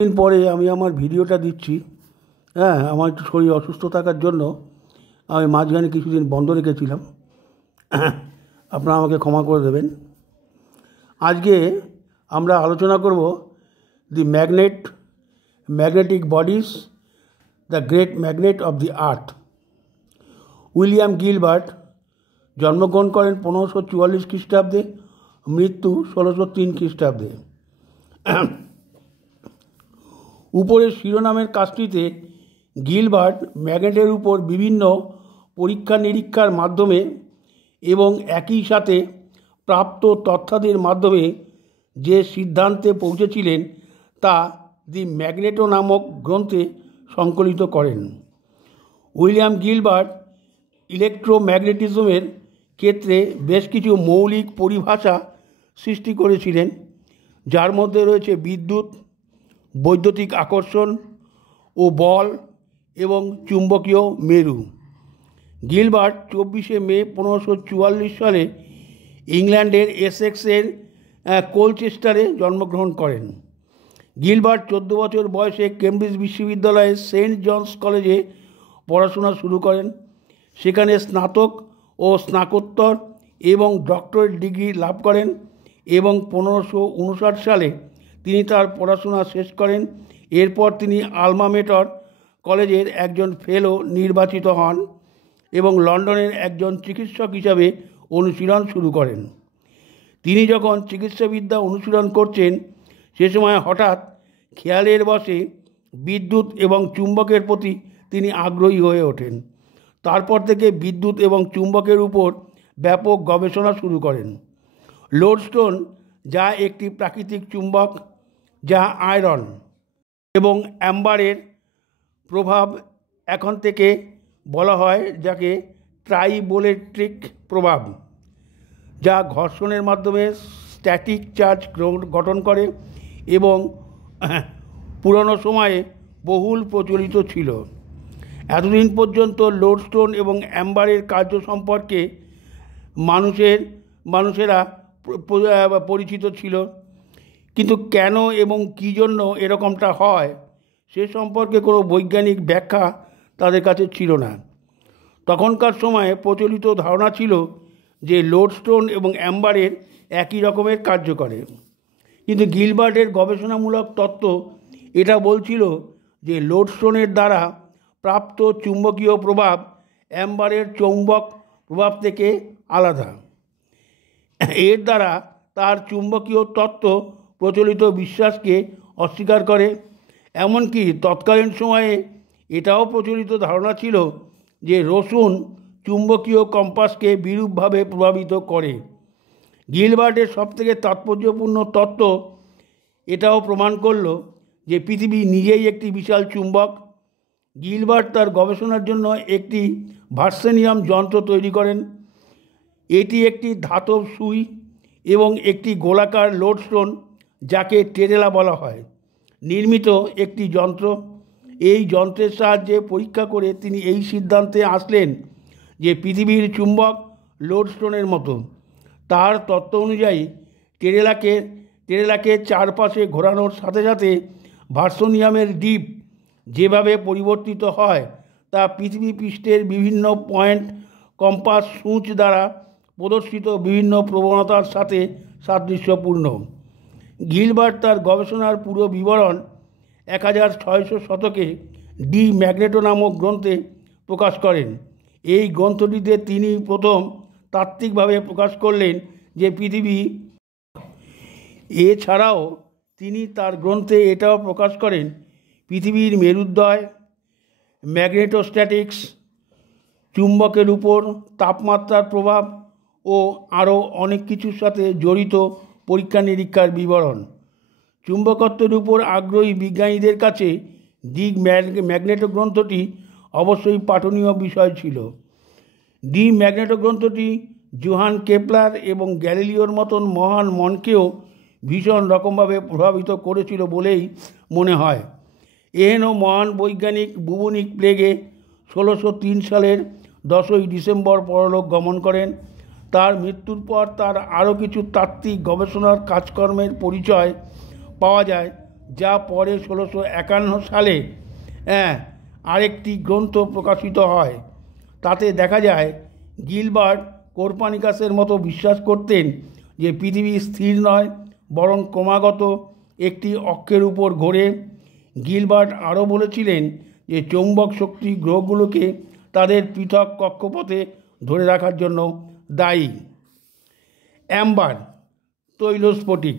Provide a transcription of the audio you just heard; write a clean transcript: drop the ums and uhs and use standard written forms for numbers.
দিন পরে আমি আমার ভিডিওটা দিচ্ছি। হ্যাঁ, আমার একটু শরীর অসুস্থ থাকার জন্য আমি মাঝখানে কিছুদিন বন্ধ রেখেছিলাম। আপনারা আমাকে ক্ষমা করে দেবেন। আজকে আমরা আলোচনা করব the magnetic bodies, the great magnet of the earth. William Gilbert জন্মগ্রহণ করেন 1544 খ্রিস্টাব্দে, মৃত্যু 1603 খ্রিস্টাব্দে। উপরের শিরোনামের কাজটিতে গিলবার্ট ম্যাগনেটের উপর বিভিন্ন পরীক্ষা নিরীক্ষার মাধ্যমে এবং একই সাথে প্রাপ্ত তথ্যাদির মাধ্যমে যে সিদ্ধান্তে পৌঁছেছিলেন তা দি ম্যাগনেটো নামক গ্রন্থে সংকলিত করেন। উইলিয়াম গিলবার্ট ইলেকট্রোম্যাগনেটিজমের ক্ষেত্রে বেশ কিছু মৌলিক পরিভাষা সৃষ্টি করেছিলেন, যার মধ্যে রয়েছে বিদ্যুৎ, বৈদ্যুতিক আকর্ষণ ও বল এবং চুম্বকীয় মেরু। গিলবার্ট 24শে মে 1544 সালে ইংল্যান্ডের এসেক্সের কোলচেস্টারে জন্মগ্রহণ করেন। গিলবার্ট 14 বছর বয়সে কেমব্রিজ বিশ্ববিদ্যালয়ের সেন্ট জনস কলেজে পড়াশোনা শুরু করেন। সেখানে স্নাতক ও স্নাতকোত্তর এবং ডক্টরেট ডিগ্রি লাভ করেন এবং 1559 সালে তিনি তার পড়াশোনা শেষ করেন। এরপর তিনি আলমা মেটার কলেজের একজন ফেলো নির্বাচিত হন এবং লন্ডনের একজন চিকিৎসক হিসাবে অনুশীলন শুরু করেন। তিনি যখন চিকিৎসাবিদ্যা অনুশীলন করছেন সে সময় হঠাৎ খেয়ালের বশে বিদ্যুৎ এবং চুম্বকের প্রতি তিনি আগ্রহী হয়ে ওঠেন। তারপর থেকে বিদ্যুৎ এবং চুম্বকের উপর ব্যাপক গবেষণা শুরু করেন। লোডস্টোন, যা একটি প্রাকৃতিক চুম্বক যা আয়রন এবং অ্যাম্বারের প্রভাব, এখন থেকে বলা হয় যাকে ট্রাইবোলেট্রিক প্রভাব, যা ঘর্ষণের মাধ্যমে স্ট্যাটিক চার্জ গঠন করে এবং পুরনো সময়ে বহুল প্রচলিত ছিল। এতদিন পর্যন্ত লোডস্টোন এবং অ্যাম্বারের কার্য সম্পর্কে মানুষেরা পরিচিত ছিল, কিন্তু কেন এবং কী জন্য এরকমটা হয় সে সম্পর্কে কোনো বৈজ্ঞানিক ব্যাখ্যা তাদের কাছে ছিল না। তখনকার সময়ে প্রচলিত ধারণা ছিল যে লোডস্টোন এবং অ্যাম্বারের একই রকমের কার্য করে, কিন্তু গিলবার্টের গবেষণামূলক তত্ত্ব এটা বলছিল যে লোডস্টোনের দ্বারা প্রাপ্ত চুম্বকীয় প্রভাব অ্যাম্বারের চৌম্বক প্রভাব থেকে আলাদা। এর দ্বারা তার চুম্বকীয় তত্ত্ব প্রচলিত বিশ্বাসকে অস্বীকার করে। এমনকি তৎকালীন সময়ে এটাও প্রচলিত ধারণা ছিল যে রসুন চুম্বকীয় কম্পাসকে বিরূপভাবে প্রভাবিত করে। গিলবার্টের সবথেকে তাৎপর্যপূর্ণ তত্ত্ব এটাও প্রমাণ করল যে পৃথিবী নিজেই একটি বিশাল চুম্বক। গিলবার্ট তার গবেষণার জন্য একটি ভার্সেনিয়াম যন্ত্র তৈরি করেন। এটি একটি ধাতব সুই এবং একটি গোলাকার লোডস্টোন, যাকে টেরেলা বলা হয়, নির্মিত একটি যন্ত্র। এই যন্ত্রের সাহায্যে পরীক্ষা করে তিনি এই সিদ্ধান্তে আসলেন যে পৃথিবীর চুম্বক লোডস্টোনের মতো। তার তত্ত্ব অনুযায়ী টেরেলাকে চারপাশে ঘোরানোর সাথে সাথে ভার্সোনিয়ামের ডিপ যেভাবে পরিবর্তিত হয় তা পৃথিবী পৃষ্ঠের বিভিন্ন পয়েন্ট কম্পাস সূঁচ দ্বারা প্রদর্শিত বিভিন্ন প্রবণতার সাথে সাদৃশ্যপূর্ণ। গিলবার্ট তার গবেষণার পুরো বিবরণ 1600 শতকে ডি ম্যাগনেটো নামক গ্রন্থে প্রকাশ করেন। এই গ্রন্থটিতে তিনি প্রথম তাত্ত্বিকভাবে প্রকাশ করলেন যে পৃথিবী। এছাড়াও তিনি তার গ্রন্থে এটাও প্রকাশ করেন পৃথিবীর মেরুদ্বয়, ম্যাগনেটোস্ট্যাটিক্স, চুম্বকের উপর তাপমাত্রার প্রভাব ও আরও অনেক কিছুর সাথে জড়িত পরীক্ষা নিরীক্ষার বিবরণ। চুম্বকত্বের উপর আগ্রহী বিজ্ঞানীদের কাছে ডি ম্যাগনেটো গ্রন্থটি অবশ্যই পাঠনীয় বিষয় ছিল। ডি ম্যাগনেটো গ্রন্থটি জোহান কেপলার এবং গ্যালিলিওর মতন মহান মনকেও ভীষণ রকমভাবে প্রভাবিত করেছিল বলেই মনে হয়। এহেন মহান বৈজ্ঞানিক বুবনিক প্লেগে 1603 সালের 10ই ডিসেম্বর পরলোক গমন করেন। তার মৃত্যুর পর তার আরও কিছু তাত্ত্বিক গবেষণার কাজকর্মের পরিচয় পাওয়া যায়, যা পরে 1651 সালে আরেকটি গ্রন্থ প্রকাশিত হয়। তাতে দেখা যায় গিলবার্ট কোপার্নিকাসের মতো বিশ্বাস করতেন যে পৃথিবী স্থির নয়, বরং ক্রমাগত একটি অক্ষের উপর ঘোরে। গিলবার্ট আরও বলেছিলেন যে চৌম্বক শক্তি গ্রহগুলোকে তাদের পৃথক কক্ষপথে ধরে রাখার জন্য দায়ী। অ্যাম্বার তৈলস্ফটিক